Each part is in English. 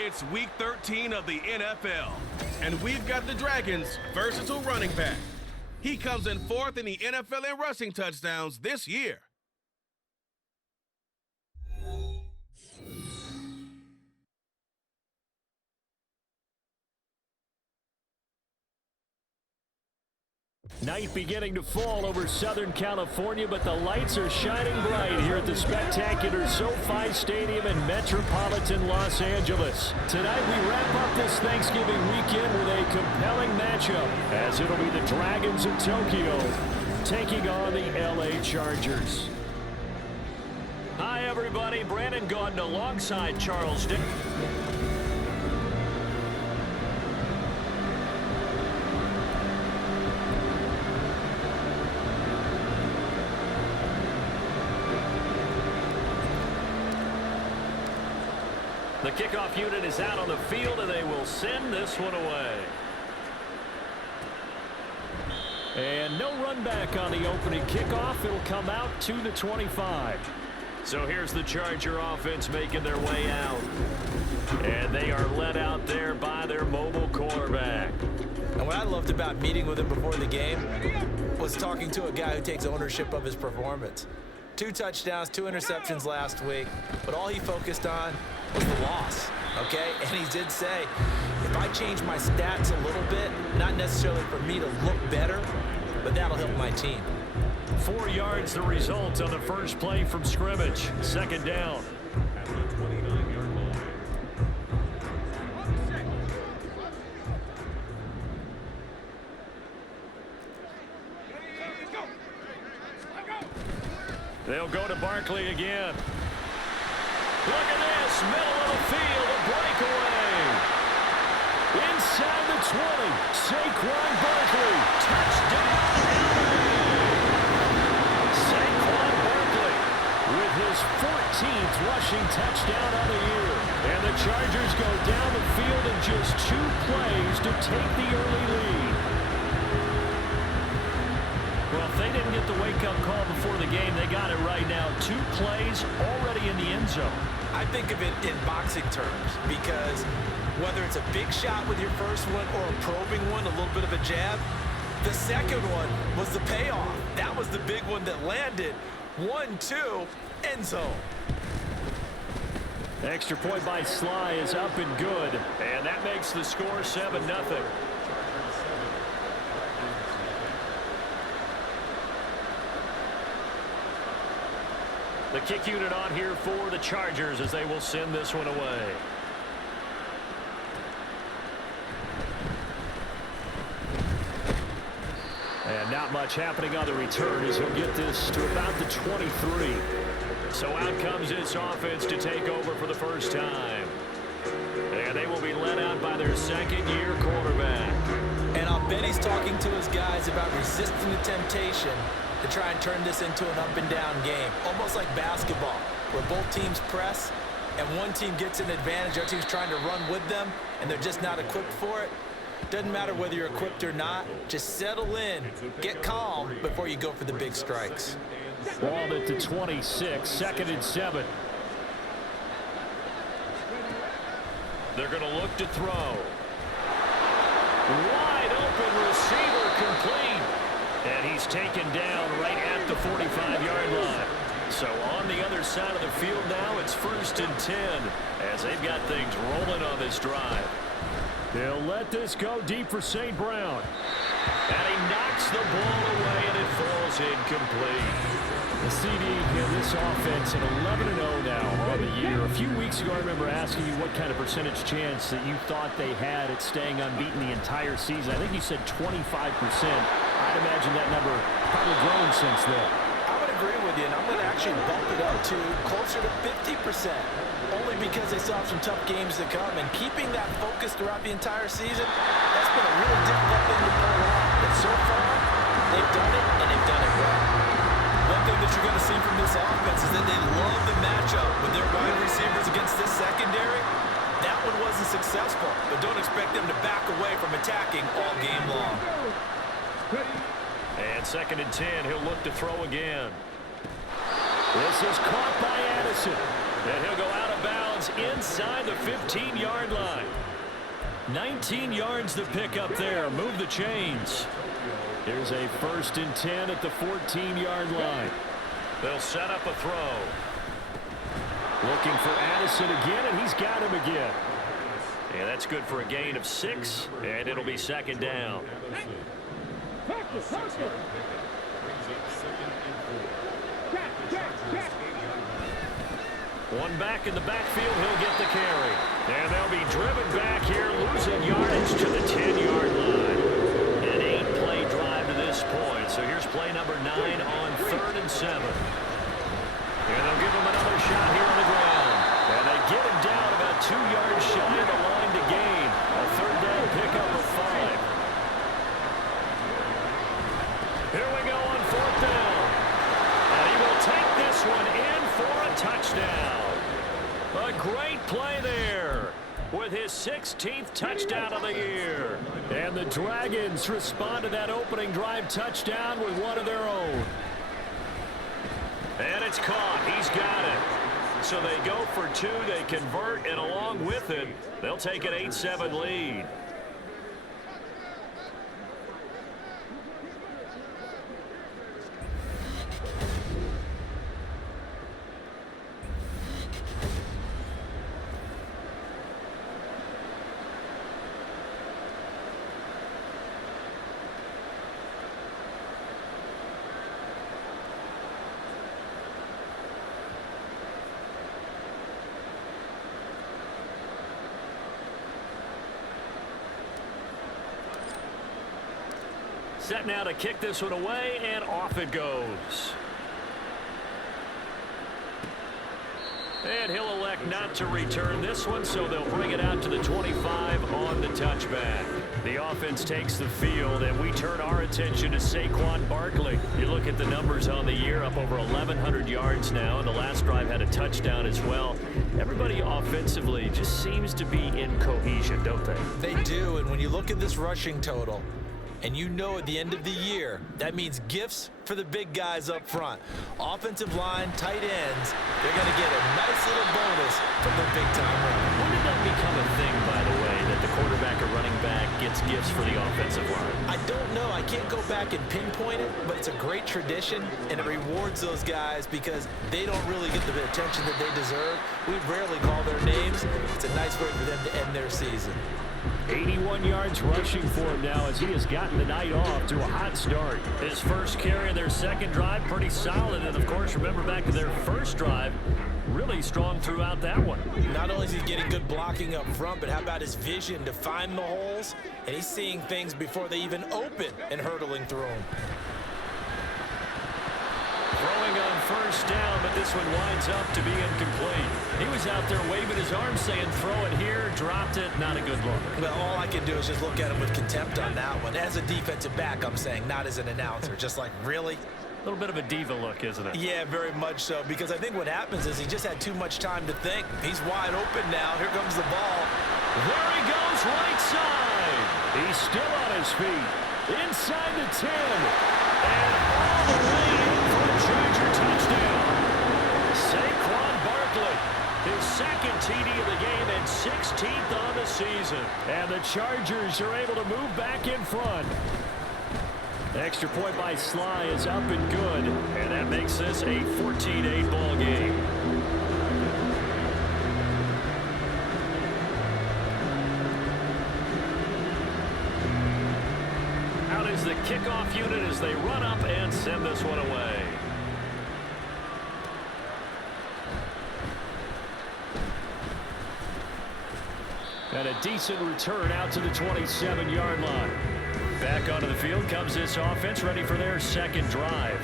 It's Week 13 of the NFL, and we've got the Dragons' versatile running back. He comes in fourth in the NFL in rushing touchdowns this year. Night beginning to fall over Southern California, but the lights are shining bright here at the spectacular SoFi Stadium in metropolitan Los Angeles. Tonight we wrap up this Thanksgiving weekend with a compelling matchup, as it'll be the Dragons of Tokyo taking on the LA Chargers. Hi everybody, Brandon Gaudin alongside Charles Dick. The kickoff unit is out on the field, and they will send this one away. And no run back on the opening kickoff. It'll come out to the 25. So here's the Charger offense making their way out. And they are led out there by their mobile quarterback. And what I loved about meeting with him before the game was talking to a guy who takes ownership of his performance. 2 touchdowns, 2 interceptions last week, but all he focused on was the loss, okay? And he did say, if I change my stats a little bit, not necessarily for me to look better, but that'll help my team. 4 yards the result on the first play from scrimmage. Second down. They'll go to Barkley again. Look at this, middle of the field, a breakaway. Inside the 20, Saquon Barkley, touchdown, Saquon Barkley with his 14th rushing touchdown of the year. And the Chargers go down the field in just 2 plays to take the early lead. Well, if they didn't get the wake-up call before the game, they got it right now. 2 plays already in the end zone. I think of it in boxing terms because whether it's a big shot with your first one or a probing one, a little bit of a jab, the second one was the payoff. That was the big one that landed. 1-2, end zone. Extra point by Sly is up and good, and that makes the score 7-0. The kick unit on here for the Chargers as they will send this one away. And not much happening on the return as he'll get this to about the 23. So out comes this offense to take over for the first time. And they will be led out by their second-year quarterback. And I'll bet he's talking to his guys about resisting the temptation to try and turn this into an up-and-down game, almost like basketball, where both teams press, and one team gets an advantage, the other team's trying to run with them, and they're just not equipped for it. Doesn't matter whether you're equipped or not. Just settle in, get calm before you go for the big strikes. Ball at the 26, 2nd and 7. They're going to look to throw. Wide open receiver complete. And he's taken down right at the 45-yard line. So on the other side of the field now, it's 1st and 10 as they've got things rolling on this drive. They'll let this go deep for St. Brown. And he knocks the ball away, and it falls incomplete. The CD in this offense at 11-0 now on the year. A few weeks ago, I remember asking you what kind of percentage chance that you thought they had at staying unbeaten the entire season. I think you said 25%. I'd imagine that number probably grown since then. I would agree with you, and I'm going to actually bump it up to closer to 50%, only because they still have some tough games to come, and keeping that focus throughout the entire season, that's been a really difficult thing to pull off. But so far, they've done it, and they've done it well. One thing that you're going to see from this offense is that they love the matchup with their wide receivers against this secondary. That one wasn't successful, but don't expect them to back away from attacking all game long. And 2nd and 10, he'll look to throw again. This is caught by Addison. And he'll go out of bounds inside the 15-yard line. 19 yards to pick up there. Move the chains. Here's a 1st and 10 at the 14-yard line. They'll set up a throw. Looking for Addison again, and he's got him again. Yeah, that's good for a gain of 6, and it'll be 2nd down. One back in the backfield, he'll get the carry. And they'll be driven back here, losing yardage to the 10-yard line. An 8-play drive to this point. So here's play number 9 on 3rd and 7. And they'll give him another shot here on the ground. And they get him down about 2 yards shy of the line to gain. A 3rd down pickup of 5. Here we go on 4th down. And he will take this one in for a touchdown. A great play there with his 16th touchdown of the year. And the Dragons respond to that opening drive touchdown with one of their own. And it's caught. He's got it. So they go for 2. They convert, and along with it, they'll take an 8-7 lead. Set now to kick this one away, and off it goes. And he'll elect not to return this one, so they'll bring it out to the 25 on the touchback. The offense takes the field, and we turn our attention to Saquon Barkley. You look at the numbers on the year, up over 1,100 yards now, and the last drive had a touchdown as well. Everybody offensively just seems to be in cohesion, don't they? They do, and when you look at this rushing total, and you know at the end of the year, that means gifts for the big guys up front. Offensive line, tight ends, they're going to get a nice little bonus from the big-time run. When did that become a thing, by the way, that the quarterback or running back gets gifts for the offensive line? I don't know. I can't go back and pinpoint it, but it's a great tradition, and it rewards those guys because they don't really get the attention that they deserve. We rarely call their names. It's a nice way for them to end their season. 81 yards rushing for him now as he has gotten the night off to a hot start. His first carry of their second drive, pretty solid. And, of course, remember back to their first drive, really strong throughout that one. Not only is he getting good blocking up front, but how about his vision to find the holes? And he's seeing things before they even open and hurdling through them. Throwing on first down, but this one winds up to be incomplete. He was out there waving his arms saying, throw it here, dropped it, not a good look. Well, all I can do is just look at him with contempt on that one. As a defensive back, I'm saying, not as an announcer. Just like, really? A little bit of a diva look, isn't it? Yeah, very much so, because I think what happens is he just had too much time to think. He's wide open now. Here comes the ball. There he goes, right side. He's still on his feet. Inside the 10. And all the way in for a Charger touchdown. Saquon Barkley, his second TD of the game and 16th on the season. And the Chargers are able to move back in front. Extra point by Sly is up and good. And that makes this a 14-8 ball game. Out is the kickoff unit as they run up and send this one away. And a decent return out to the 27-yard line. Back onto the field comes this offense, ready for their second drive.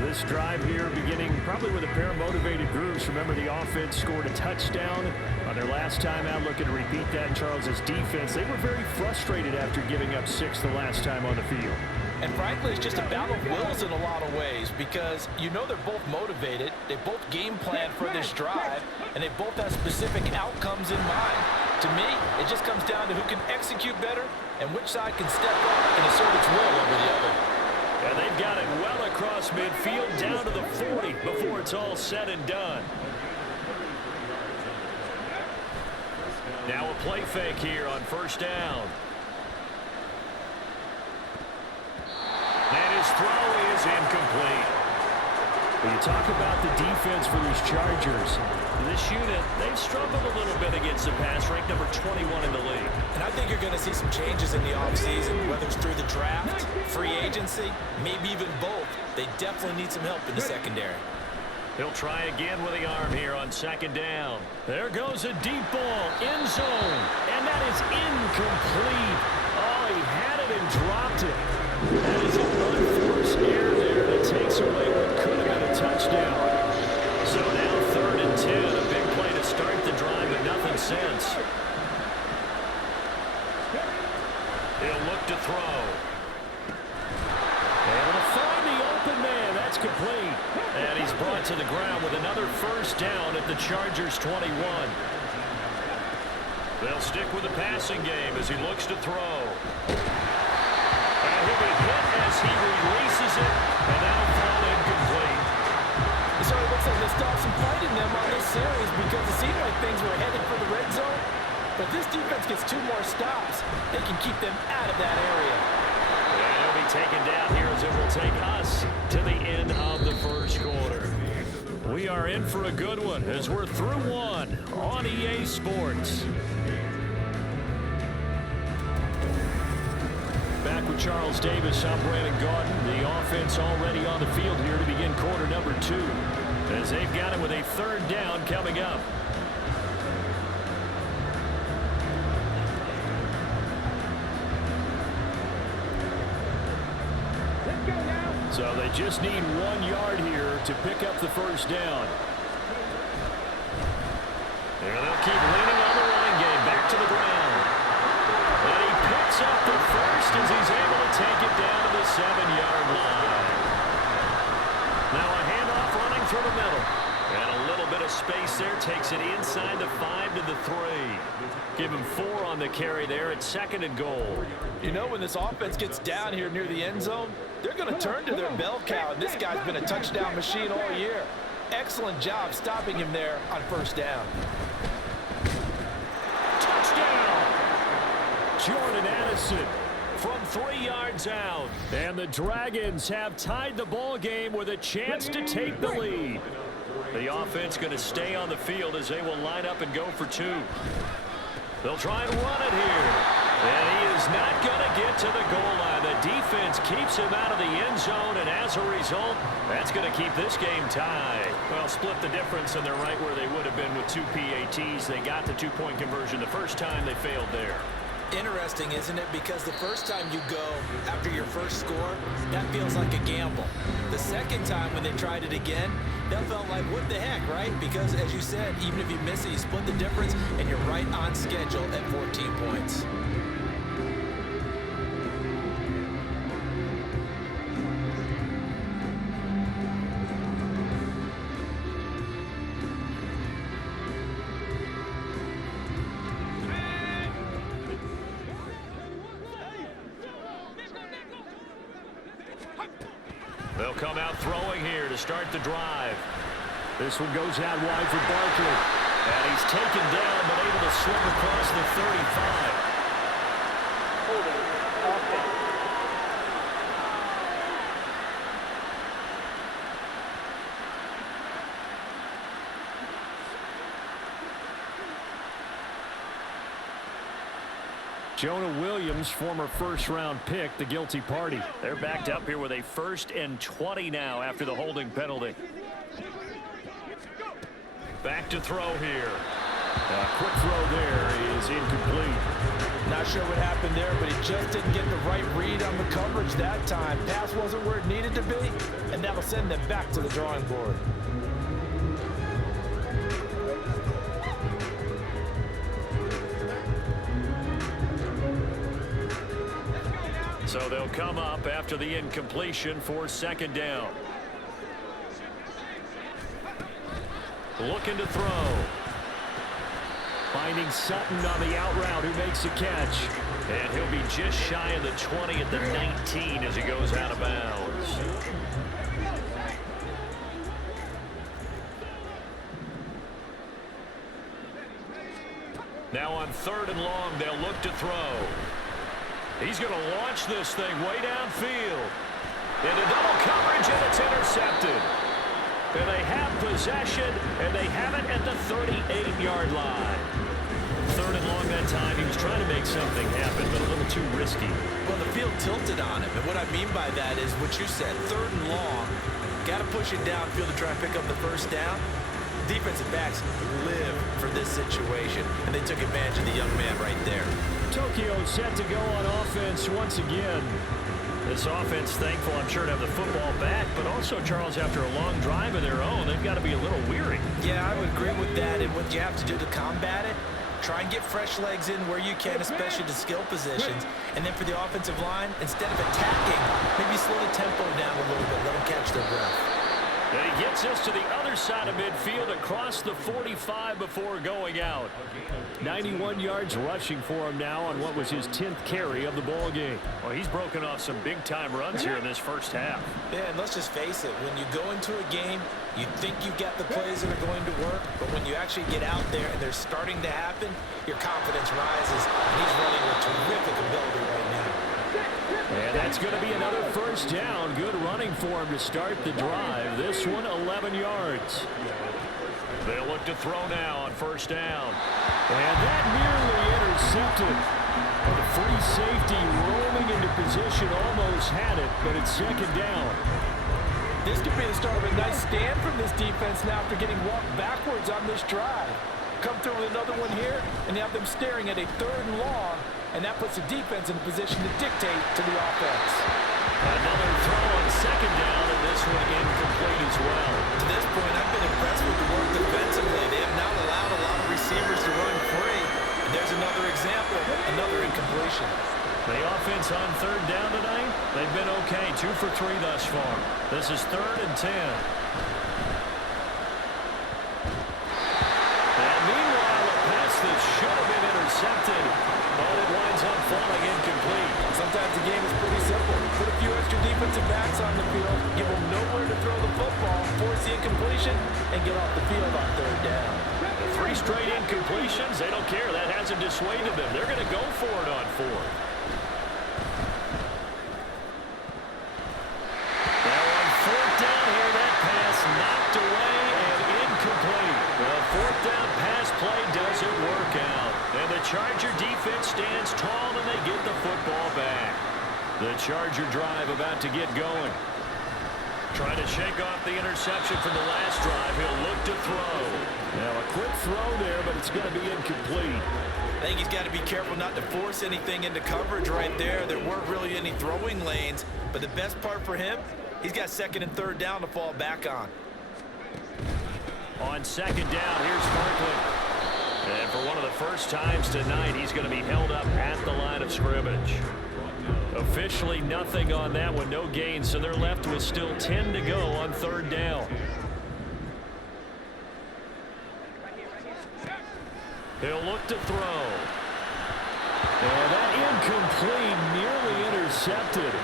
This drive here beginning probably with a pair of motivated groups. Remember, the offense scored a touchdown on their last time out. Looking to repeat that in Charles's defense. They were very frustrated after giving up 6 the last time on the field. And frankly, it's just a battle of wills in a lot of ways because you know they're both motivated. They both game plan for this drive, and they both have specific outcomes in mind. To me, it just comes down to who can execute better and which side can step up and assert its will over the other. And they've got it well across midfield down to the 40 before it's all said and done. Now a play fake here on first down. And his throw is incomplete. When you talk about the defense for these Chargers, this unit, they've struggled a little bit against the pass, ranked number 21 in the league. And I think you're going to see some changes in the offseason, whether it's through the draft, free agency, maybe even both. They definitely need some help in the secondary. He'll try again with the arm here on second down. There goes a deep ball, end zone, and that is incomplete. Oh, he had it and dropped it. That is an unforced error there that takes away what could have been a touchdown. So now 3rd and 10, a big play to start the drive, but nothing since. He'll look to throw. Able to find the open man. That's complete. And he's brought to the ground with another first down at the Chargers 21. They'll stick with the passing game as he looks to throw. And he'll be hit as he releases it, and that'll fall incomplete. So it looks like they stopped some fighting them on this series because it seemed like things were headed for the red zone. But this defense gets 2 more stops. They can keep them out of that area. And he'll be taken down here as it will take us to the end of the first quarter. We are in for a good one as we're through one on EA Sports. Back with Charles Davis, I'm Brandon Gaudin. The offense already on the field here to begin quarter number 2 as they've got it with a 3rd down coming up. So they just need 1 yard here to pick up the first down. And they'll keep leaning on the running game back to the ground. And he picks up the first as he's able to take it down to the 7-yard line. Now a handoff running through the middle. And a little bit of space there takes it inside the 5 to the 3. Give him 4 on the carry there at 2nd and goal. You know, when this offense gets down here near the end zone, they're going to turn to their bell cow, and this guy's been a touchdown machine all year. Excellent job stopping him there on first down. Touchdown! Jordan Addison from 3 yards out. And the Dragons have tied the ball game with a chance to take the lead. The offense going to stay on the field as they will line up and go for 2. They'll try and run it here. And he is not going to get to the goal line. The defense keeps him out of the end zone, and as a result, that's going to keep this game tied. Well, split the difference, and they're right where they would have been with 2 PATs. They got the 2-point conversion the first time. They failed there. Interesting, isn't it? Because the first time you go after your first score, that feels like a gamble. The second time when they tried it again, that felt like, what the heck, right? Because, as you said, even if you miss it, you split the difference, and you're right on schedule at 14 points. They'll come out throwing here to start the drive. This one goes out wide for Barkley. And he's taken down but able to slip across the 35. Jonah Williams, former first-round pick, the guilty party. They're backed up here with a 1st and 20 now after the holding penalty. Back to throw here. A quick throw there is incomplete. Not sure what happened there, but he just didn't get the right read on the coverage that time. Pass wasn't where it needed to be, and that'll send them back to the drawing board. So they'll come up after the incompletion for 2nd down. Looking to throw. Finding Sutton on the out route who makes the catch. And he'll be just shy of the 20 at the 19 as he goes out of bounds. Now on 3rd and long, they'll look to throw. He's going to launch this thing way downfield. Into double coverage, and it's intercepted. And they have possession, and they have it at the 38-yard line. 3rd and long that time. He was trying to make something happen, but a little too risky. Well, the field tilted on him, and what I mean by that is what you said, 3rd and long. Got to push it downfield to try and pick up the first down. Defensive backs live for this situation, and they took advantage of the young man right there. Tokyo set to go on offense once again. This offense, thankful, I'm sure, to have the football back, but also, Charles, after a long drive of their own, they've got to be a little weary. Yeah, I would agree with that, and what you have to do to combat it, try and get fresh legs in where you can, especially to skill positions. And then for the offensive line, instead of attacking, maybe slow the tempo down a little bit, let them catch their breath. And he gets us to the other side of midfield across the 45 before going out. 91 yards rushing for him now on what was his 10th carry of the ball game. Well, he's broken off some big-time runs here in this first half. Yeah, and let's just face it. When you go into a game, you think you've got the plays that are going to work, but when you actually get out there and they're starting to happen, your confidence rises, and he's running with terrific ability right now. And that's going to be another first down. Good running for him to start the drive. This one, 11 yards. They'll look to throw now on first down. And that nearly intercepted. The free safety rolling into position, almost had it, but it's 2nd down. This could be the start of a nice stand from this defense now after getting walked backwards on this drive. Come through with another one here, and you have them staring at a 3rd and long, and that puts the defense in a position to dictate to the offense. Another throw on 2nd down, and this one incomplete as well. To this point, I've been impressed with the work defensively. They have not allowed a lot of receivers to run free. And there's another example, another incompletion. The offense on 3rd down tonight, they've been okay, 2 for 3 thus far. This is 3rd and 10. And meanwhile, a pass that should have been intercepted, but it winds up falling incomplete. Sometimes the game is pretty simple. Put a few extra defensive backs on the field, give them nowhere to throw the football, force the incompletion, and get off the field on 3rd down. 3 straight incompletions, they don't care. That hasn't dissuaded them. They're going to go for it on 4th. Now on 4th down here, that pass knocked away and incomplete. The 4th down pass play doesn't work out. And the Charger defense stands tall and they get the football back. The Charger drive about to get going. Trying to shake off the interception from the last drive. He'll look to throw. Now a quick throw there, but it's going to be incomplete. I think he's got to be careful not to force anything into coverage right there. There weren't really any throwing lanes, but the best part for him, he's got 2nd and 3rd down to fall back on. On 2nd down, here's Franklin. And for one of the first times tonight, he's going to be held up at the line of scrimmage. Officially nothing on that one, no gain, so they're left with still 10 to go on 3rd down. He'll look to throw. And that incomplete, nearly intercepted.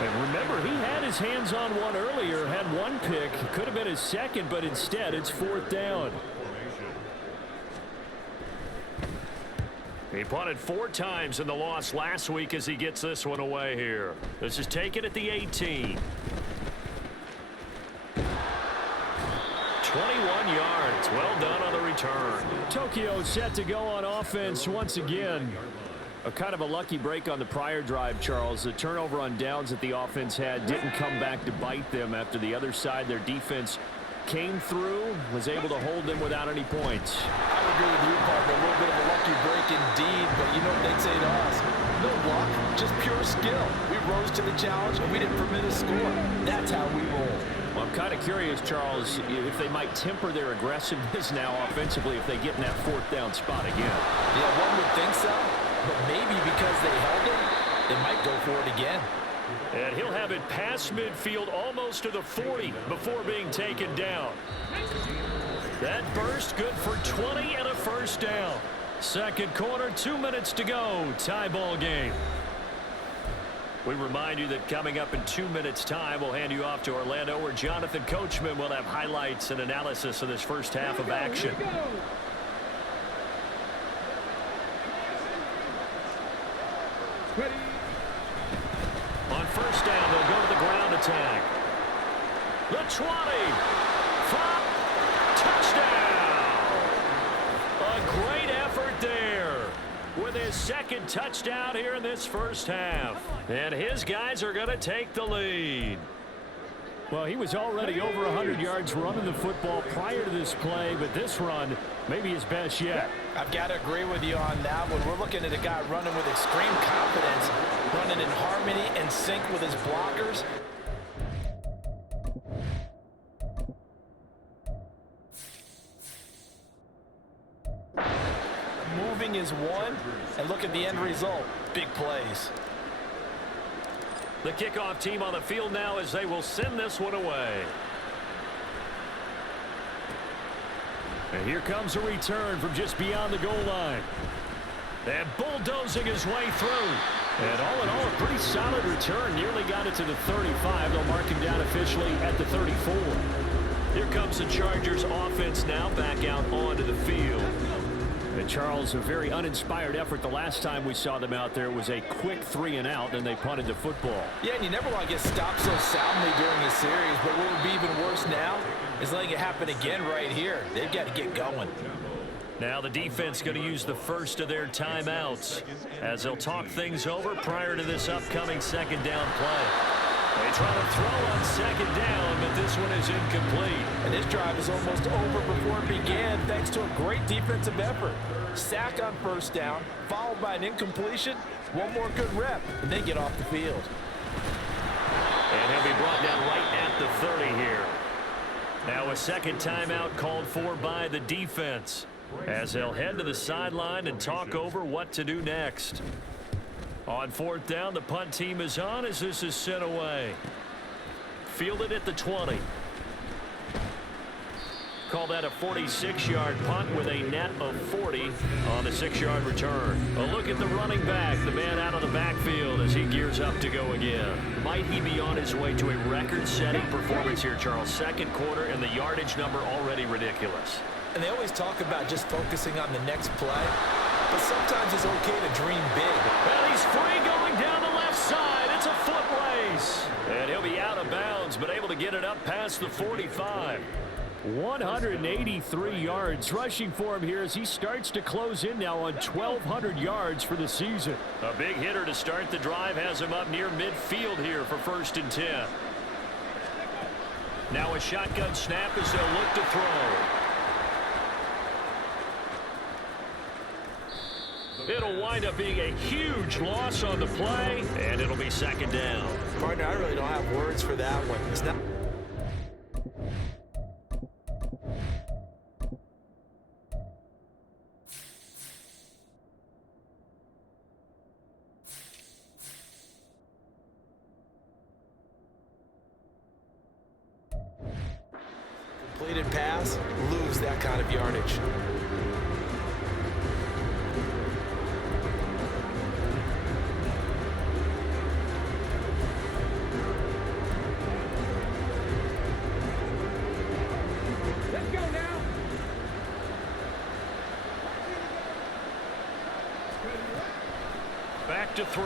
And remember, he had his hands on one earlier, had one pick. Could have been his 2nd, but instead it's 4th down. He punted 4 times in the loss last week as he gets this one away here. This is taken at the 18. 21 yards. Well done on the return. Tokyo set to go on offense once again. A kind of a lucky break on the prior drive, Charles. The turnover on downs that the offense had didn't come back to bite them after the other side. Their defense came through, was able to hold them without any points. I would agree with you, partner. A little bit of a lucky break indeed, but you know what they'd say to us? No luck, just pure skill. We rose to the challenge, and we didn't permit a score. That's how we roll. Well, I'm kind of curious, Charles, if they might temper their aggressiveness now offensively if they get in that 4th down spot again. Yeah, one would think so, but maybe because they held it, they might go for it again. And he'll have it past midfield almost to the 40 before being taken down. That burst good for 20 and a first down. 2nd quarter, 2 minutes to go. Tie ball game. We remind you that coming up in 2 minutes' time, we'll hand you off to Orlando, where Jonathan Coachman will have highlights and analysis of this first half of action. On first down, they'll go to the ground attack. The 20. 5. Touchdown. A great effort there with his second touchdown here in this first half. And his guys are going to take the lead. Well, he was already over 100 yards running the football prior to this play, but this run may be his best yet. I've got to agree with you on that one. We're looking at a guy running with extreme confidence, running in harmony and sync with his blockers. Moving is one, and look at the end result. Big plays. The kickoff team on the field now as they will send this one away. And here comes a return from just beyond the goal line. And bulldozing his way through. And all in all, a pretty solid return. Nearly got it to the 35. They'll mark him down officially at the 34. Here comes the Chargers offense now back out onto the field. And Charles, a very uninspired effort. The last time we saw them out there was a quick 3 and out, and they punted the football. Yeah, and you never want to get stopped so soundly during a series, but what would be even worse now is letting it happen again right here. They've got to get going. Now the defense going to use the first of their timeouts as they'll talk things over prior to this upcoming second down play. They try to throw on second down, but this one is incomplete. And this drive is almost over before it began thanks to a great defensive effort. Sack on first down, followed by an incompletion, one more good rep, and they get off the field. And he'll be brought down right at the 30 here. Now a second timeout called for by the defense as they'll head to the sideline and talk over what to do next. On fourth down, the punt team is on as this is sent away. Fielded at the 20. Call that a 46-yard punt with a net of 40 on the 6-yard return. A look at the running back, the man out of the backfield as he gears up to go again. Might he be on his way to a record-setting performance here, Charles? Second quarter and the yardage number already ridiculous. And they always talk about just focusing on the next play, but sometimes it's okay to dream big. And he's free going down the left side. It's a foot race. And he'll be out of bounds, but able to get it up past the 45. 183 yards rushing for him here as he starts to close in now on 1,200 yards for the season. A big hitter to start the drive has him up near midfield here for 1st and 10. Now a shotgun snap as they'll look to throw. It'll wind up being a huge loss on the play, and it'll be second down. Partner, I really don't have words for that one. It's not. Completed pass, lose that kind of yardage. Back to throw.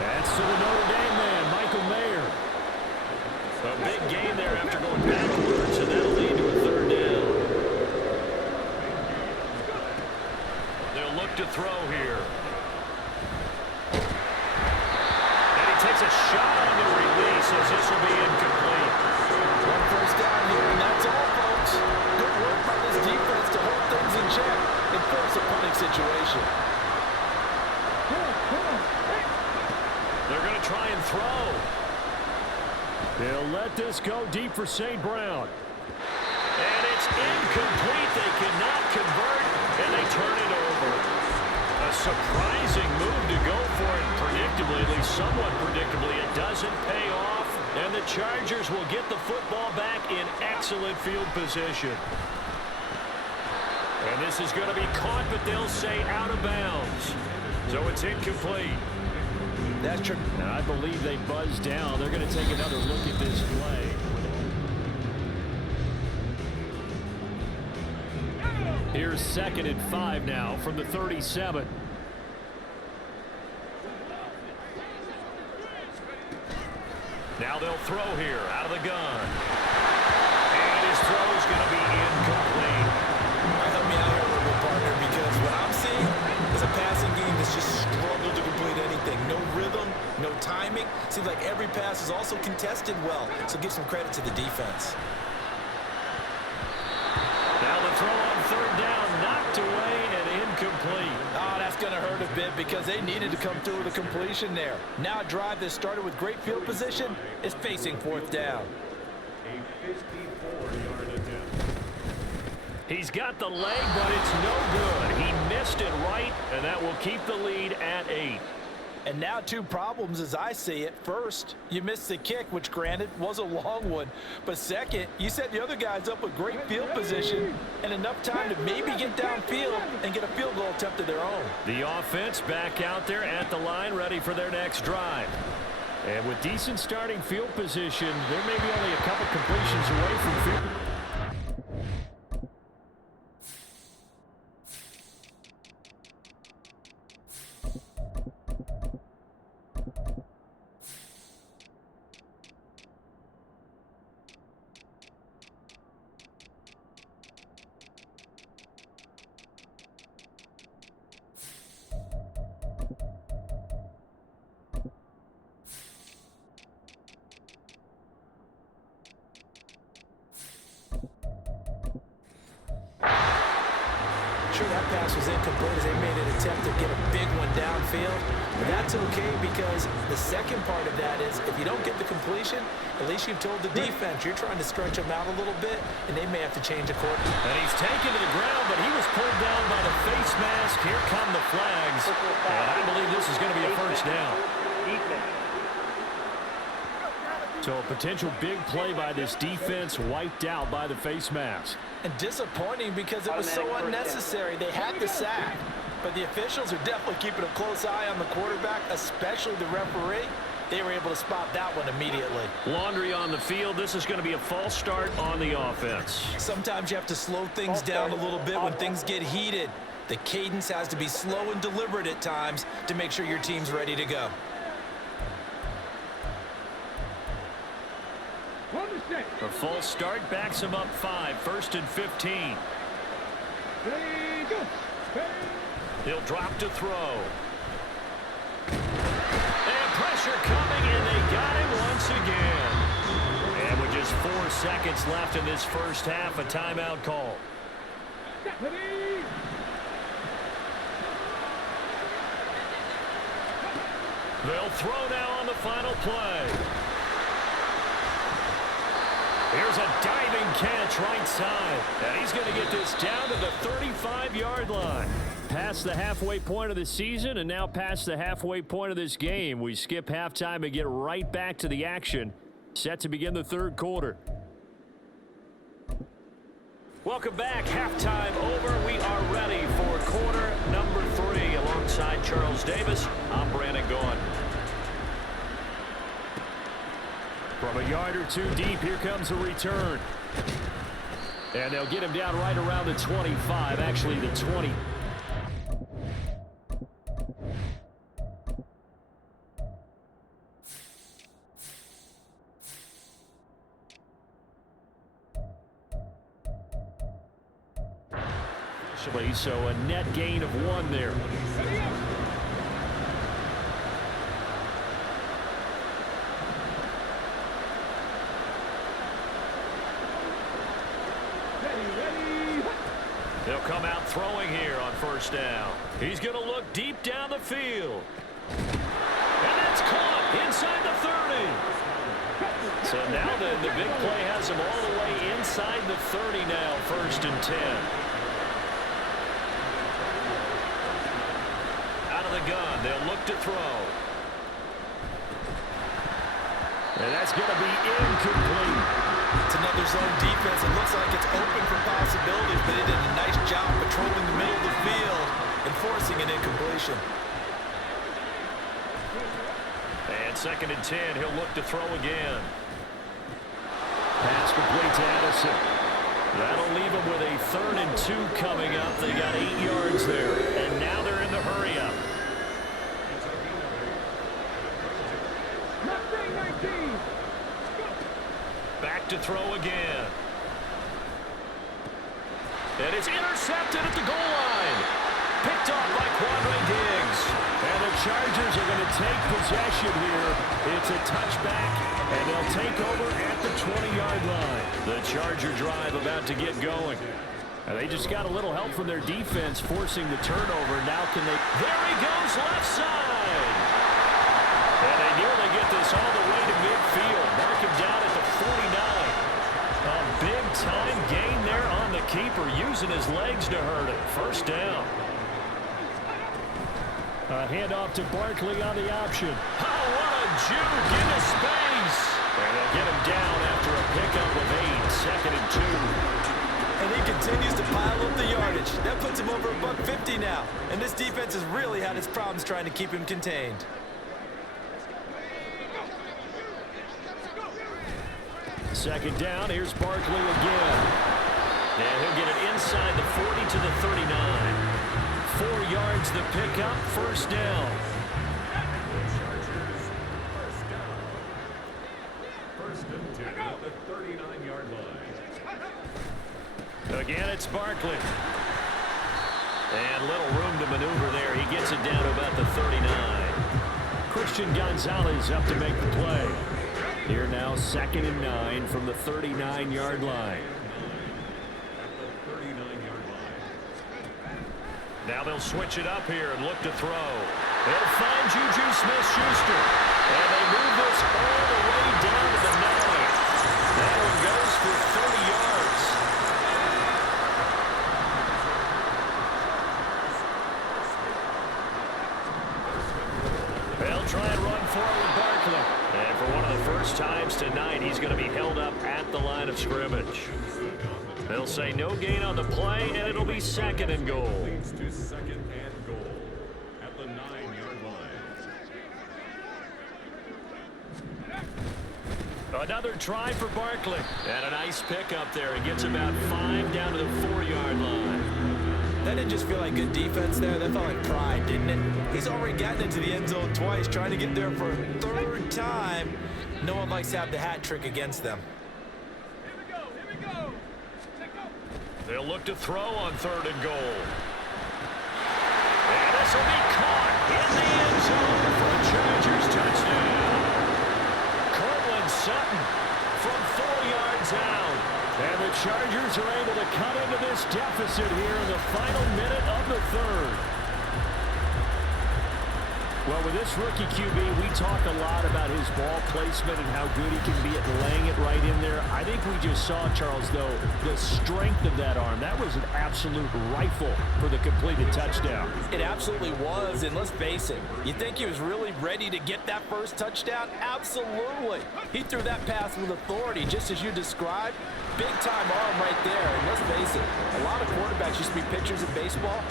That's to the Notre Dame man, Michael Mayer. A big gain there after going backwards, and that'll lead to a third down. They'll look to throw here. And he takes a shot on the release as this will be incomplete. One first down here, and that's all, folks. Good work by this defense to hold things in check and force a punting situation. They're going to try and throw. They'll let this go deep for St. Brown. And it's incomplete. They cannot convert, and they turn it over. A surprising move to go for it predictably, at least somewhat predictably. It doesn't pay off, and the Chargers will get the football back in excellent field position. And this is going to be caught, but they'll say out of bounds. So it's incomplete. That's true. And I believe they buzzed down. They're going to take another look at this play. Here's 2nd and 5 now from the 37. Now they'll throw here out of the gun. And his throw is going to be incomplete. Help me out here a little bit, partner, because what I'm seeing is a passing game that's just struggled to complete anything. No rhythm, no timing. Seems like every pass is also contested well, so give some credit to the defense. Now the throw on third down, knocked away and incomplete. Oh, that's going to hurt a bit because they needed to come through with a completion there. Now a drive that started with great field position is facing fourth down. A 54-yard attempt. He's got the leg, but it's no good. He missed it right, and that will keep the lead at 8. And now two problems as I see it. First, you missed the kick, which granted was a long one. But second, you set the other guys up with great field position and enough time to maybe get downfield and get a field goal attempt of their own. The offense back out there at the line, ready for their next drive. And with decent starting field position, there may be only a couple completions away from field. Sure, that pass was incomplete as they made an attempt to get a big one downfield. But that's okay because the second part of that is if you don't get the completion, at least you've told the defense you're trying to stretch them out a little bit, and they may have to change a course. And he's taken to the ground, but he was pulled down by the face mask. Here come the flags. And I believe this is going to be a first down. So a potential big play by this defense wiped out by the face mask. And disappointing because it was so unnecessary. They had the sack. But the officials are definitely keeping a close eye on the quarterback, especially the referee. They were able to spot that one immediately. Laundry on the field. This is going to be a false start on the offense. Sometimes you have to slow things down a little bit when things get heated. The cadence has to be slow and deliberate at times to make sure your team's ready to go. A false start backs him up 5, 1st and 15. He'll drop to throw. And pressure coming, and they got him once again. And with just 4 seconds left in this first half, a timeout call. They'll throw now on the final play. Here's a diving catch right side. And he's going to get this down to the 35-yard line. Past the halfway point of the season and now past the halfway point of this game. We skip halftime and get right back to the action. Set to begin the third quarter. Welcome back. Halftime over. We are ready for quarter number 3. Alongside Charles Davis, I'm Brandon Gaughan. From a yard or two deep, here comes a return. And they'll get him down right around the 25, actually the 20. So a net gain of 1 there. They'll come out throwing here on first down. He's going to look deep down the field. And that's caught inside the 30. So now the big play has him all the way inside the 30 now, 1st and 10. Out of the gun, they'll look to throw. And that's going to be incomplete. It's another zone defense. It looks like it's open for possibilities, but they did a nice job patrolling the middle of the field and forcing an incompletion. And 2nd and 10, he'll look to throw again. Pass complete to Addison. That'll leave them with a 3rd and 2 coming up. They got 8 yards there, and now they're in the hurry up. to throw again. And it's intercepted at the goal line. Picked off by Quadre Diggs. And the Chargers are going to take possession here. It's a touchback, and they'll take over at the 20-yard line. The Charger drive about to get going. And they just got a little help from their defense forcing the turnover. Now can they... There he goes, left side. And they nearly get this all the way to midfield. Mark him down at the 49. A big-time gain there on the keeper, using his legs to hurt it. First down. A handoff to Barkley on the option. Oh, what a juke into space. And they'll get him down after a pickup of 8, 2nd and 2. And he continues to pile up the yardage. That puts him over $150 now. And this defense has really had its problems trying to keep him contained. Second down, here's Barkley again. And he'll get it inside the 40 to the 39. 4 yards the pickup, first down. First and 10 at the 39-yard line. Again, it's Barkley. And little room to maneuver there. He gets it down to about the 39. Christian Gonzalez up to make the play. Here now, 2nd and 9 from the 39-yard line. Now they'll switch it up here and look to throw. They'll find Juju Smith-Schuster. And they move this all the way down to the 9. That one goes for 30 yards. They'll try and run forward Barkley. And for one of the first times tonight, he's going to be held up at the line of scrimmage. They'll say no gain on the play, and it'll be 2nd and goal. Leads to 2nd and goal at the 9-yard line. Another try for Barkley. And a nice pickup there. He gets about 5 down to the 4-yard line. That didn't just feel like good defense there. That felt like pride, didn't it? He's already gotten into the end zone twice, trying to get there for a 3rd time. No one likes to have the hat trick against them. They'll look to throw on 3rd and goal. And this will be caught in the end zone for a Chargers touchdown. Cortland Sutton from 4 yards out. And the Chargers are able to cut into this deficit here in the final minute of the 3rd. Well, with this rookie QB, we talk a lot about his ball placement and how good he can be at laying it right in there. I think we just saw, Charles, though, the strength of that arm. That was an absolute rifle for the completed touchdown. It absolutely was, and let's face it, you think he was really ready to get that first touchdown? Absolutely. He threw that pass with authority, just as you described. Big-time arm right there, and let's face it, a lot of quarterbacks used to be pitchers in baseball.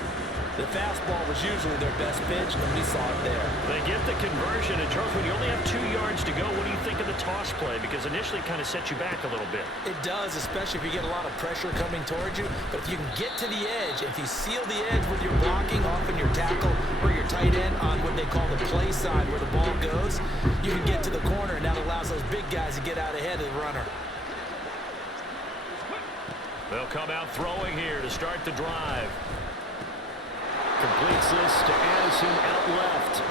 The fastball was usually their best pitch, and we saw it there. They get the conversion, and Charles, when you only have 2 yards to go, what do you think of the toss play? Because initially it kind of sets you back a little bit. It does, especially if you get a lot of pressure coming towards you. But if you can get to the edge, if you seal the edge with your blocking, often your tackle or your tight end on what they call the play side where the ball goes, you can get to the corner, and that allows those big guys to get out ahead of the runner. They'll come out throwing here to start the drive. Completes this to Addison out left.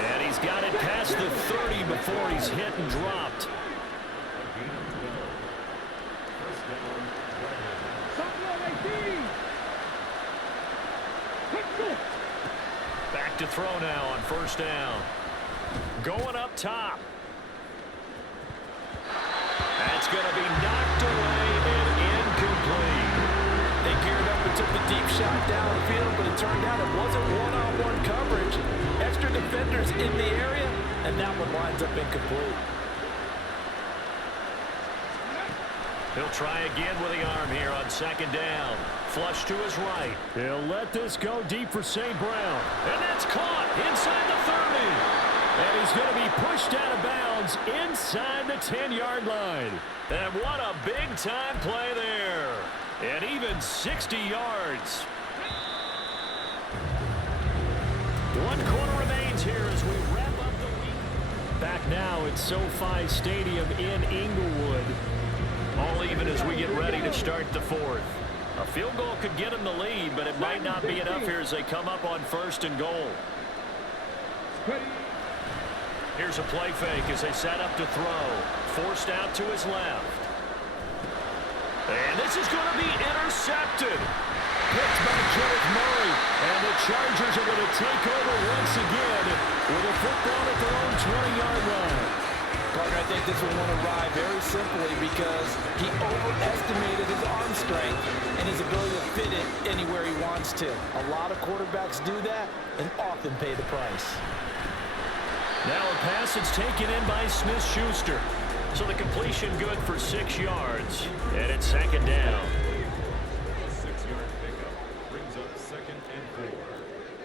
And he's got it past the 30 before he's hit and dropped. Back to throw now on 1st down. Going up top. That's going to be knocked away and incomplete. They geared up and took the deep shot downfield, but it turned out it wasn't one-on-one coverage. Extra defenders in the area, and that one lines up incomplete. He'll try again with the arm here on 2nd down. Flush to his right. He'll let this go deep for St. Brown. And that's caught inside the 30. And he's going to be pushed out of bounds inside the 10-yard line. And what a big-time play there. And even 60 yards. 1 quarter remains here as we wrap up the week. Back now at SoFi Stadium in Inglewood. All even as we get ready to start the fourth. A field goal could get them the lead, but it might not be enough here as they come up on 1st and goal. Here's a play fake as they set up to throw. Forced out to his left. And this is going to be intercepted. Picked by Kenneth Murray. And the Chargers are going to take over once again with a football at their own 20-yard line. Partner, I think this will want to ride very simply because he overestimated his arm strength and his ability to fit it anywhere he wants to. A lot of quarterbacks do that and often pay the price. Now a pass that's taken in by Smith-Schuster. So the completion good for 6 yards. And it's 2nd down. 6-yard pickup brings up 2nd and 4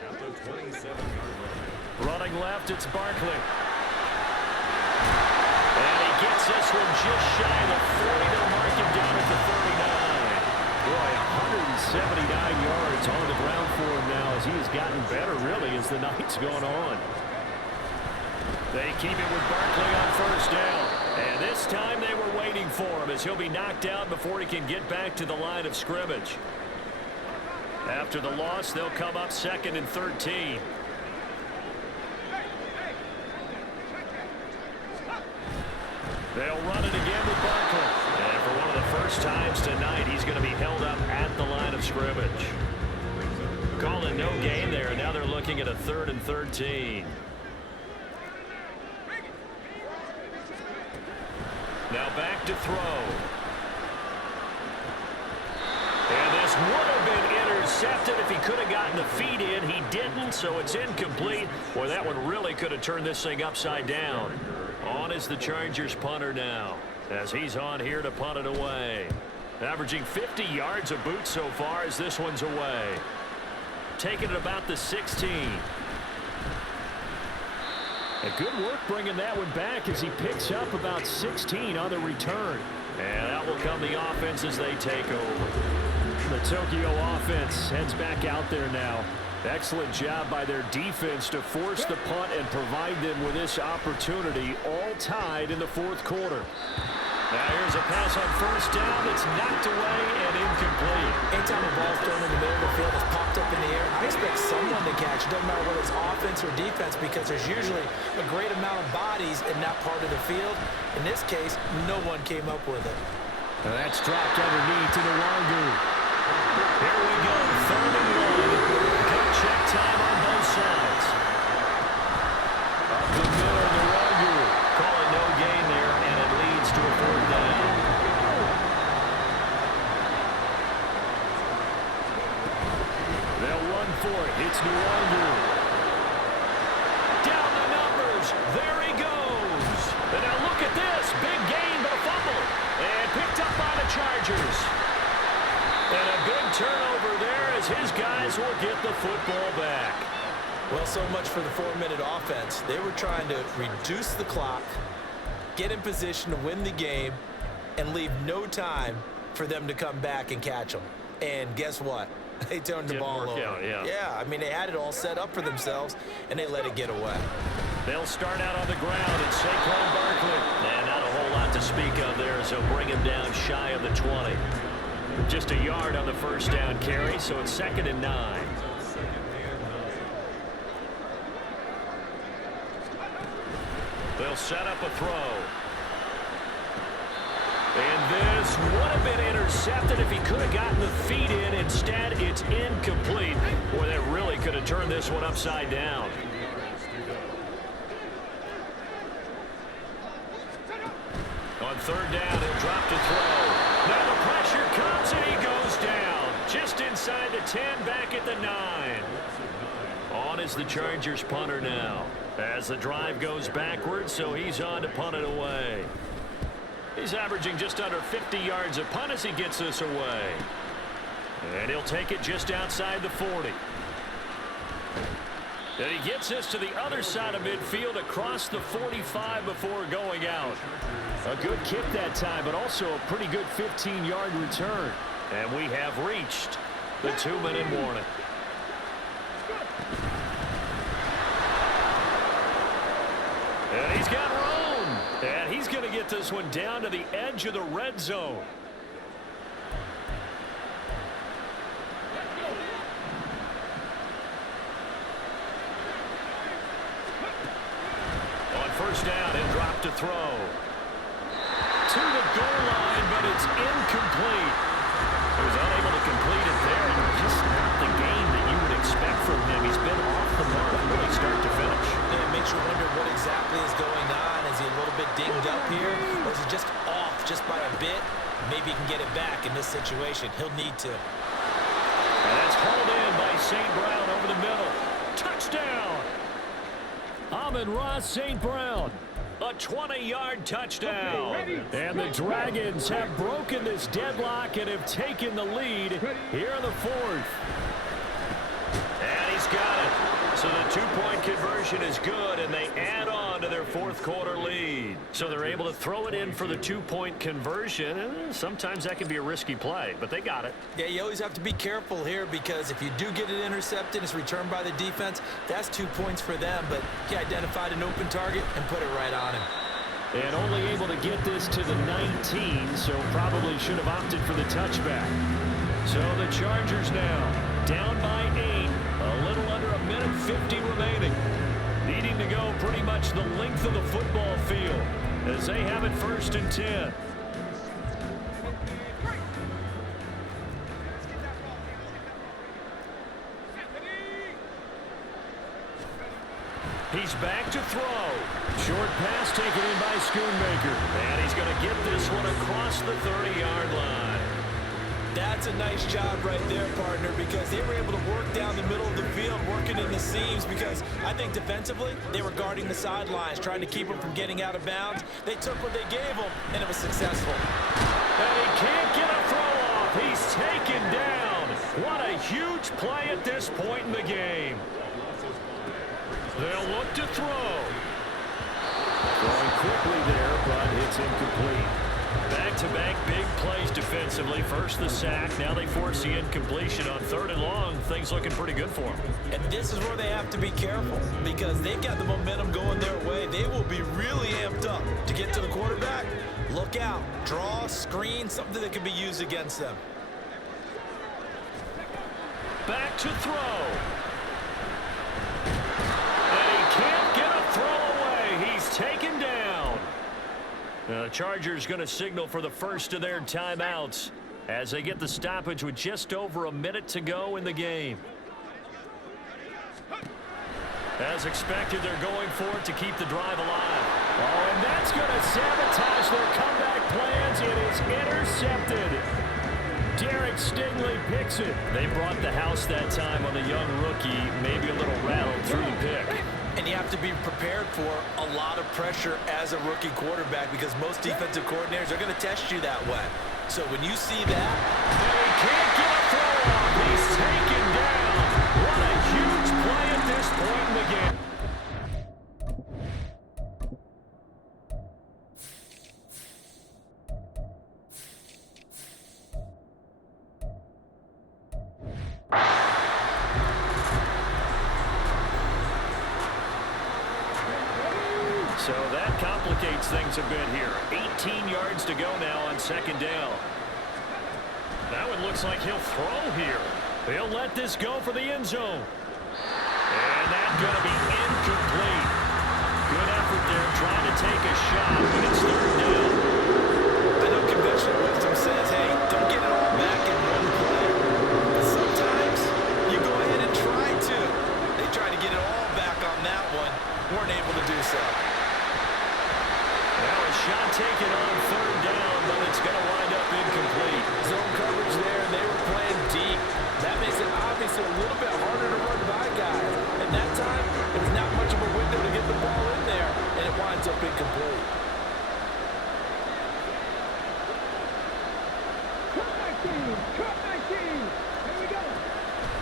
at the 27-yard line. Running left, it's Barkley. And he gets this one just shy of the 40. They'll mark him down at the 39. Boy, 179 yards on the ground for him now as he has gotten better, really, as the night's gone on. They keep it with Barkley on 1st down. And this time they were waiting for him as he'll be knocked out before he can get back to the line of scrimmage. After the loss, they'll come up 2nd and 13. They'll run it again with Barkley. And for one of the first times tonight, he's going to be held up at the line of scrimmage. Calling no gain there. Now they're looking at a 3rd and 13. Now back to throw. And this would have been intercepted if he could have gotten the feet in. He didn't, so it's incomplete. Boy, that one really could have turned this thing upside down. On is the Chargers punter now, as he's on here to punt it away. Averaging 50 yards a boot so far as this one's away. Taking it about the 16. And good work bringing that one back as he picks up about 16 on the return. And out will come the offense as they take over. The Tokyo offense heads back out there now. Excellent job by their defense to force the punt and provide them with this opportunity, all tied in the 4th quarter. Now here's a pass on 1st down that's knocked away and incomplete. Anytime a ball's thrown in the middle of the field, it's popped up in the air, I expect someone to catch. It doesn't matter whether it's offense or defense because there's usually a great amount of bodies in that part of the field. In this case, no one came up with it. And that's dropped underneath to the Wangu. Here we go, 3rd and 1. Good check time on both sides. Up the middle, the Wangu. Calling no gain there, and it leads to a 4th down. They'll run for it. It's Nwangu. Down the numbers. There he goes. And now look at this. Big gain, but a fumble. And picked up by the Chargers. And a big turnover there as his guys will get the football back. Well, so much for the 4-minute offense. They were trying to reduce the clock, get in position to win the game, and leave no time for them to come back and catch them. And guess what? They turned the ball over. Yeah, I mean, they had it all set up for themselves, and they let it get away. They'll start out on the ground, and Saquon Barkley. And not a whole lot to speak of there as they'll bring him down shy of the 20. Just a yard on the 1st down carry, so it's 2nd and 9. They'll set up a throw. And this would have been intercepted if he could have gotten the feet in. Instead, it's incomplete. Boy, that really could have turned this one upside down. On 3rd down, he'll drop to throw. Now the pressure comes, and he goes down. Just inside the 10, back at the 9. On is the Chargers punter now. As the drive goes backwards, so he's on to punt it away. He's averaging just under 50 yards a punt as he gets this away. And he'll take it just outside the 40. And he gets this to the other side of midfield across the 45 before going out. A good kick that time, but also a pretty good 15-yard return. And we have reached the 2-minute warning. And he's got room. And he's going to get this one down to the edge of the red zone. On first down, he'll drop to throw. To the goal line, but it's incomplete. He was unable to complete it there, and just not the game that you would expect from him. He's been off the mark really start to finish. Yeah, it makes you wonder what exactly is going on. Is he a little bit dinged up here, or is he just off just by a bit? Maybe he can get it back in this situation. He'll need to. And that's hauled in by St. Brown over the middle. Touchdown! Amon-Ra St. Brown. A 20-yard touchdown. And the Dragons have broken this deadlock and have taken the lead here in the fourth. And he's got it. So the two-point conversion is good, and they add on to their fourth quarter lead. So they're able to throw it in for the two-point conversion. And sometimes that can be a risky play, but they got it. Yeah, you always have to be careful here because if you do get it intercepted, it's returned by the defense, that's 2 points for them. But he identified an open target and put it right on him. And only able to get this to the 19, so probably should have opted for the touchback. So the Chargers now down by 8, a little under a minute 50 remaining. Needing to go pretty much the length of the football field as they have it first and 10. He's back to throw. Short pass taken in by Schoonmaker. And he's going to get this one across the 30-yard line. That's a nice job right there, partner, because they were able to work down the middle of the field, working in the seams, because I think defensively they were guarding the sidelines, trying to keep them from getting out of bounds. They took what they gave them, and it was successful. And he can't get a throw off. He's taken down. What a huge play at this point in the game. They'll look to throw. Going quickly there, but it's incomplete. Back-to-back big plays defensively. First the sack, now they force the incompletion on 3rd and long. Things looking pretty good for them. And this is where they have to be careful because they've got the momentum going their way. They will be really amped up to get to the quarterback. Look out. Draw, screen, something that can be used against them. Back to throw. And he can't get a throw away. He's taken down. The Chargers going to signal for the first of their timeouts as they get the stoppage with just over a minute to go in the game. As expected, they're going for it to keep the drive alive. Oh, and that's going to sabotage their comeback plans. It is intercepted. Derek Stingley picks it. They brought the house that time on the young rookie, maybe a little rattled through the pick. And you have to be prepared for a lot of pressure as a rookie quarterback because most defensive coordinators are going to test you that way. So when you see that, they can't get a throw off. He's taken down. What a huge play at this point in the game. So that complicates things a bit here. 18 yards to go now on 2nd down. That one looks like he'll throw here. He'll let this go for the end zone. And that's going to be incomplete. Good effort there trying to take a shot, but it's 3rd down. I know conventional wisdom says, hey, don't get it all back in one play. But sometimes you go ahead and try to. They tried to get it all back on that one. Weren't able to do so. Now a shot taken on 3rd down, but it's going to wind up incomplete. Zone coverage there, and they were playing deep. That makes it obviously a little bit harder to run by guys. And that time, it was not much of a window to get the ball in there, and it winds up incomplete.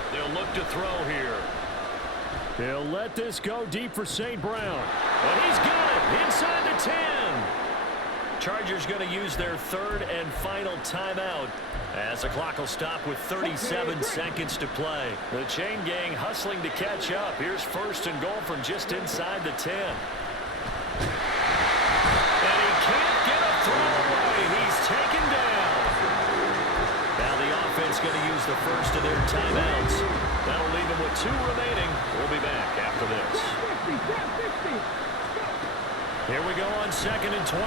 They'll look to throw here. They'll let this go deep for St. Brown. And he's got it inside the 10. Chargers going to use their 3rd and final timeout as the clock will stop with 37 seconds to play. The chain gang hustling to catch up. Here's 1st and goal from just inside the 10. And the first of their timeouts. That'll leave them with 2 remaining. We'll be back after this. Here we go on 2nd and 12.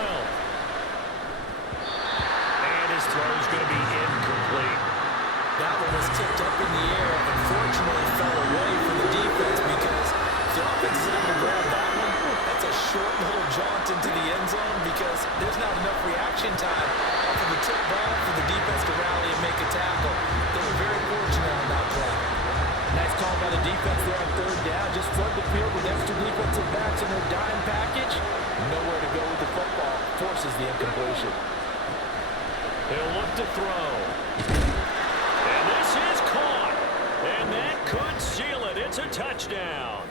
And his throw's going to be incomplete. That one was tipped up in the air and unfortunately fell away from the defense because the offense is able to grab that one. That's a short little jaunt into the end zone because there's not enough reaction time off of the tip ball for the defense to rally and make a tackle. They were very fortunate on that play. Nice call by the defense there on 3rd down. Just flood the field with extra defensive backs in their dime package. Nowhere to go with the football. Forces the incompletion. He'll look to throw. And this is caught. And that could seal it. It's a touchdown.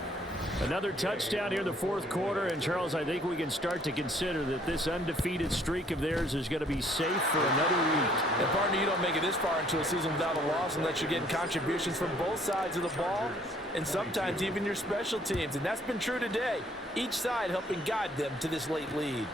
Another touchdown here in the 4th quarter. And, Charles, I think we can start to consider that this undefeated streak of theirs is going to be safe for another week. And, partner, you don't make it this far into a season without a loss unless you're getting contributions from both sides of the ball and sometimes even your special teams. And that's been true today. Each side helping guide them to this late lead.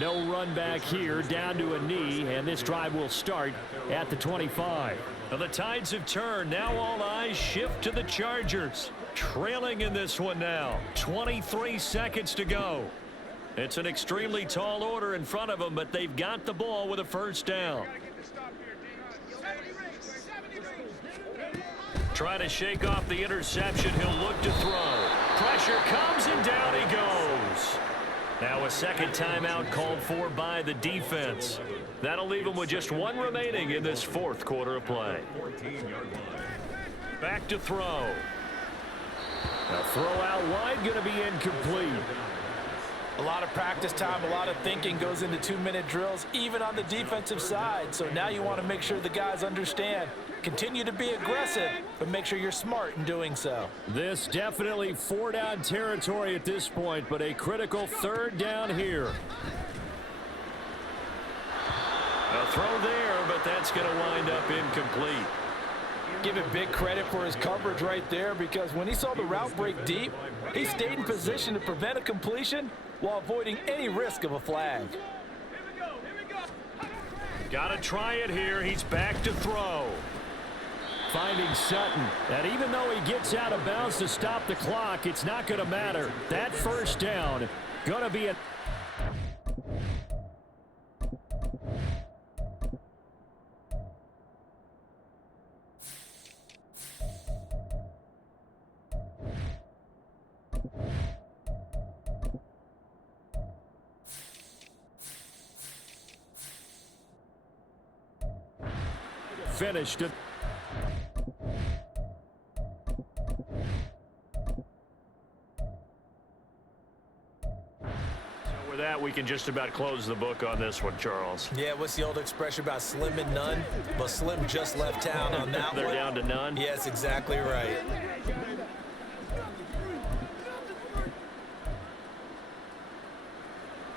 No run back here, down to a knee, and this drive will start at the 25. Well, the tides have turned. Now all eyes shift to the Chargers. Trailing in this one now. 23 seconds to go. It's an extremely tall order in front of them, but they've got the ball with a 1st down. Trying to shake off the interception. He'll look to throw. Pressure comes and down he goes. Now a 2nd timeout called for by the defense. That'll leave them with just 1 remaining in this 4th quarter of play. Back to throw. A throw out wide, going to be incomplete. A lot of practice time, a lot of thinking goes into 2-minute drills, even on the defensive side. So now you want to make sure the guys understand. Continue to be aggressive, but make sure you're smart in doing so. This definitely 4-down territory at this point, but a critical 3rd down here. A throw there, but that's going to wind up incomplete. Give it big credit for his coverage right there because when he saw the route break deep, he stayed in position to prevent a completion while avoiding any risk of a flag. Got to try it here. He's back to throw. Finding Sutton. And even though he gets out of bounds to stop the clock, it's not going to matter. That 1st down going to be a... Finished it. With that, we can just about close the book on this one, Charles. Yeah, what's the old expression about slim and none? Well, Slim just left town on that They're one. down to none? Yes, exactly right.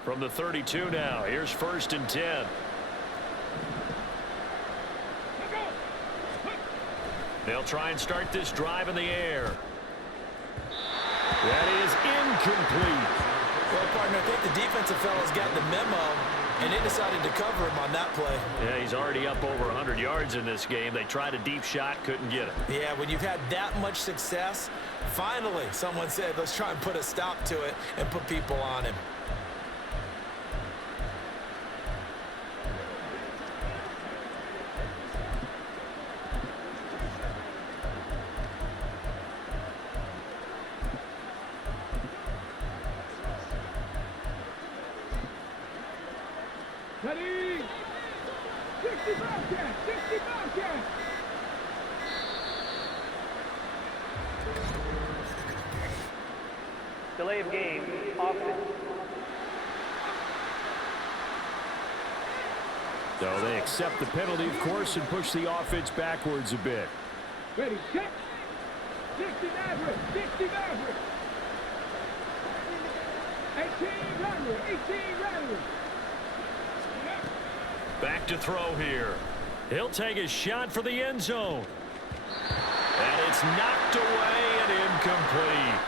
From the 32 now, here's 1st and 10. They'll try and start this drive in the air. That is incomplete. Well, partner, I think the defensive fellas got the memo, and they decided to cover him on that play. Yeah, he's already up over 100 yards in this game. They tried a deep shot, couldn't get it. Yeah, when you've had that much success, finally someone said, let's try and put a stop to it and put people on him. Ready? 60 Bobcat! 60 Bobcat! Delay of game, offense. So they accept the penalty, of course, and push the offense backwards a bit. Ready, check! 60 Maverick! 60 Maverick! 18 Maverick! 18 Maverick! Back to throw here. He'll take a shot for the end zone. And it's knocked away and incomplete.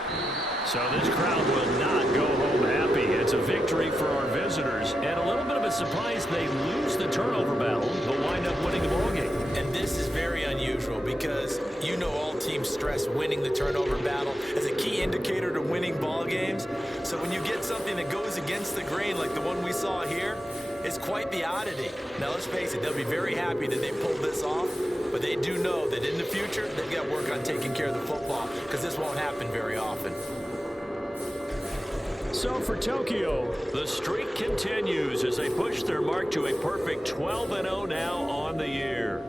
So this crowd will not go home happy. It's a victory penalty for our visitors, and a little bit of a surprise they lose the turnover battle, but wind up winning the ballgame. And this is very unusual because you know all teams stress winning the turnover battle as a key indicator to winning ball games. So when you get something that goes against the grain like the one we saw here, it's quite the oddity. Now let's face it, they'll be very happy that they pulled this off, but they do know that in the future they've got to work on taking care of the football because this won't happen very often. So for Tokyo, the streak continues as they push their mark to a perfect 12-0 now on the year.